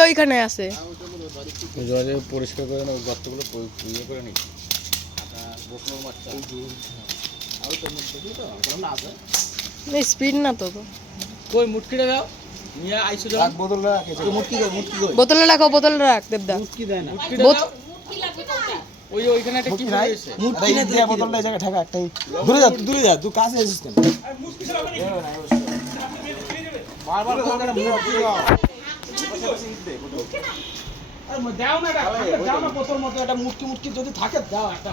ওইখানে আছে পরিষ্কার করে না গর্তগুলো ইয়ে করে নি স্পিড না তো কই মুটকিটা দাও নিয়ে আইছো দাও বোতলটা বোতলে রাখো বোতলে রাখ দেবদা মুটকি দেয় না মুটকি লাগবে কোনটা ওইখানে একটা কি হয়েছে মুটকি না দিয়ে বোতলটা এই জায়গায় ঢাকা একটাই দূরে যা তুই কাছে এসেছিস কেন বারবার করে মুটকি দাও আরে দাও না দাও না বোতল মতো একটা মুটকি যদি থাকে দাও একটা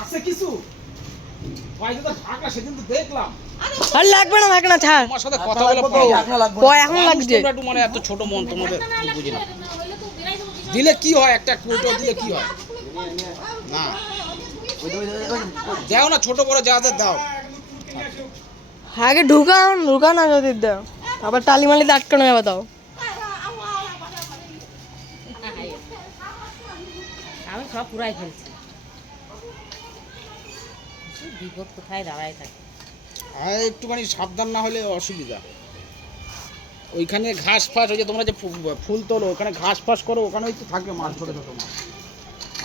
আছে কিছু ভাই তো ঢাকা সেদিন তো দেখলাম আর লাগবে না ছাড় তোমার সাথে কথা বলে এখন লাগছে তোমরা একটু মানে এত ছোট মন তোমাদের বুঝি না দিলে কি হয় একটা কুটো দিলে কি হয় না দাও না ছোট বড় যা যা দাও আগে ঢুকা না যদি দাও আবার টালিমালিতে আটকানো যাবে দাও আমি সব পুরাই ফেলছি বিপদ কোথায় দাঁড়ায় থাকে আর একটুখানি সাবধান না হলে অসুবিধা ওইখানে ঘাস ফাস ওই যে তোমরা যে ফুল তোলো ওখানে ঘাস ফাস করো ওখানেই তো থাকবে মাছ ছোটো ছোটো মাছ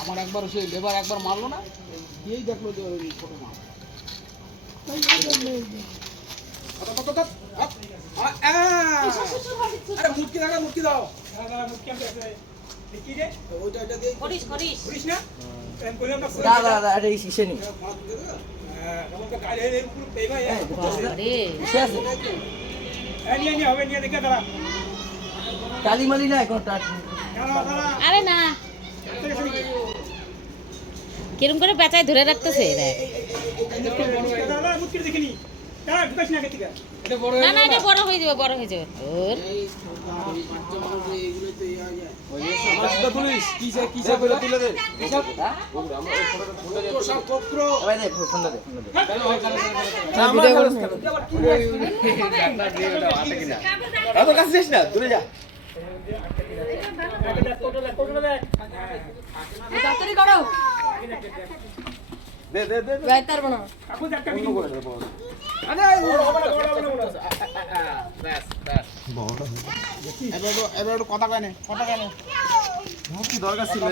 আমার একবার সেই লেবার একবার মারলো না দিয়েই দেখলো যে ওই ছোটো মাছ আরে মুটকি দাও মুটকি দাও ওইটা দিয়ে করিস না দাদা এটা কিসে নি টালিমালি না এখন আরে না কিরম করে পেঁচায় ধরে রাখতেছে না না এটা বড় হয়ে যাবে ওর দূরে যা তাড়াতাড়ি করো দে গাইতার বানা এবার কথা কেন মুটকি দরকার ছিল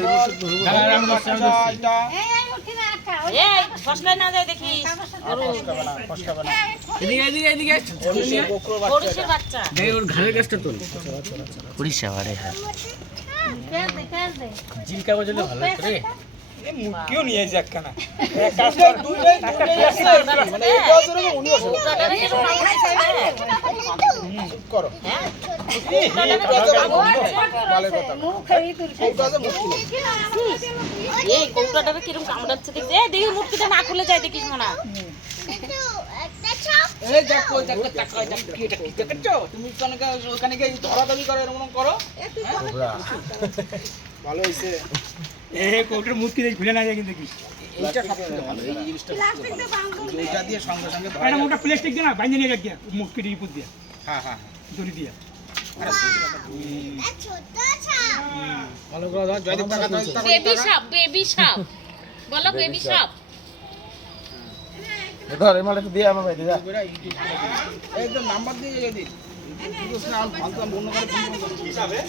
এই ফসলে না যায় দেখি এদিকে হরিশের বাচ্চা ওর ঘাড়ের গাছটা তোল উড়িষ্যা বাড়ে হ্যাঁ জিল কাগজ হলে ভালো লাগতো রে মুটকিও নিয়ে যাক কেন করো এই কৌটাটা কিরম কামড়াচ্ছে দেখি দেখি মুটকিটা না খুলে যায় দেখিস না এই দেখো তুমি ওখানে গিয়ে ধরাধরি করো এরকম করো ভালো হয়েছে কোটের মুটকি দেখ ভুলে না যায় কিন্তু কি এইটা সবথেকে ভালো এই জিনিসটা এইটা দিয়ে সঙ্গে সঙ্গে ধরা এটা মোটা প্লাস্টিক দিয়ে না বাইন্ধে নিয়ে রাখ দিয়া মুটকি দিয়ে পুত দিয়া হ্যাঁ দড়ি দিয়া ভালো করে ধর জয়দীপ টাকা বেবি সাপ বলো বেবি সাপ ধর এমালে একটু দিয়ে আমার ভাই দিদা একদম নাম্বার দিয়ে যদি ফালতু অন্য করে ফোন হিসাবে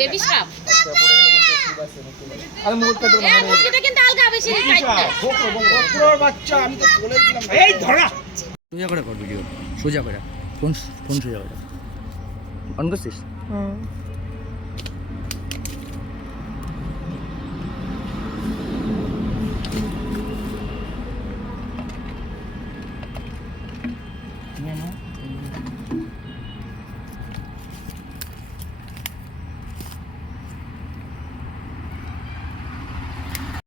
বেবি সাপ আরে মুটটা তো মুটকিটা কিন্তু আলগা বেশি টাইটটা বকরর বাচ্চা আমি তো বলেই দিলাম এই ধরা সোজা করে কর ভিডিও সোজা করে ফোন সোজা করে অন করছিস